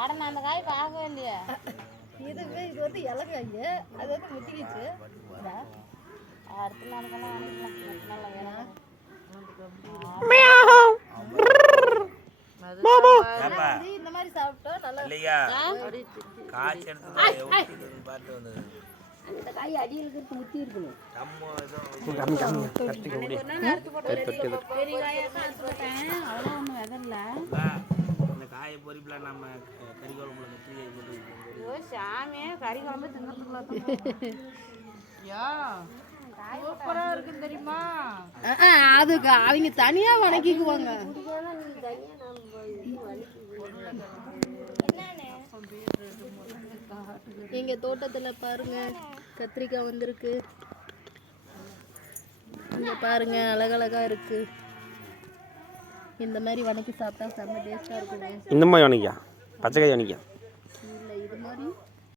ஆட நான் அந்த காய் பார்க்கவே இல்லையா? இது வந்து இலங்காய், அது வந்து முத்திக்கிச்சு. அடுத்த நாளுக்கெல்லாம் வாங்கிக்கலாம். நல்லா வேணும். இந்த மாதிரி சாப்பிட்டா நல்லா இல்லையா? காய்ச்சி எடுத்து பார்த்து வந்தது. அந்த காய் அடியில் இருக்கிறது முத்தி இருக்கணும். பெரிய காயாக தான் அறுத்து போட்டேன். அவ்வளோ ஒன்றும் வெதல்ல. இந்த காயை பொறிப்பில் நம்ம கறி குழம்புல கத்திரிக்காய் போட்டு சாமியே கறி குழம்பு திங்கிறதுக்குள்ள சூப்பரா இருக்குன்னு தெரியுமா? அதுக்கு அவங்க தனியா வணக்கிக்குவாங்க. எங்க தோட்டத்துல பாருங்க கத்திரிக்காய் வந்திருக்கு. இங்க பாருங்க அழகழகா இருக்கு. இந்த மாதிரி வணக்கி சாப்பிட்டா செம்ம டேஸ்டா இருக்குங்க. இந்த மாதிரி வணக்கியா? பச்சைக்காய் வணக்கியா? இல்ல இது மாதிரி